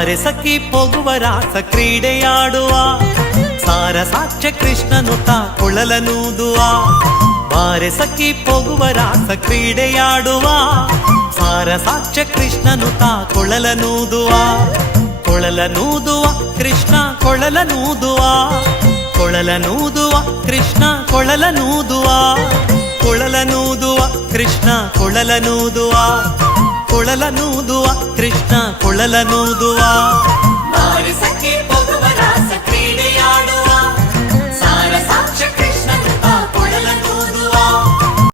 ಬಾರೆ ಸಖಿ ಹೋಗುವ ರಾಸ ಕ್ರೀಡೆಯಾಡುವ ಸಾರಸಾಕ್ಷ ಕೃಷ್ಣನು ತಾ ಕೊಳಲನೂದುವ ಬಾರೆ ಸಖಿ ಹೋಗುವ ರಾಸ ಕ್ರೀಡೆಯಾಡುವ ಸಾರಸಾಕ್ಷ ಕೃಷ್ಣನು ತಾ ಕೊಳಲನೂದುವ ಕೊಳಲನೂದುವ ಕೃಷ್ಣ ಕೊಳಲನೂದುವ ಕೊಳಲನೂದುವ ಕೃಷ್ಣ ಕೊಳಲನೂದುವ ಕೊಳಲನೂದುವ ಕೃಷ್ಣ ಕೊಳಲನೂದುವ ಕೊಳಲನೂದುವ ಕೃಷ್ಣ ಕೊಳಲನೂದುವ ಬಾರೆ ಸಖಿ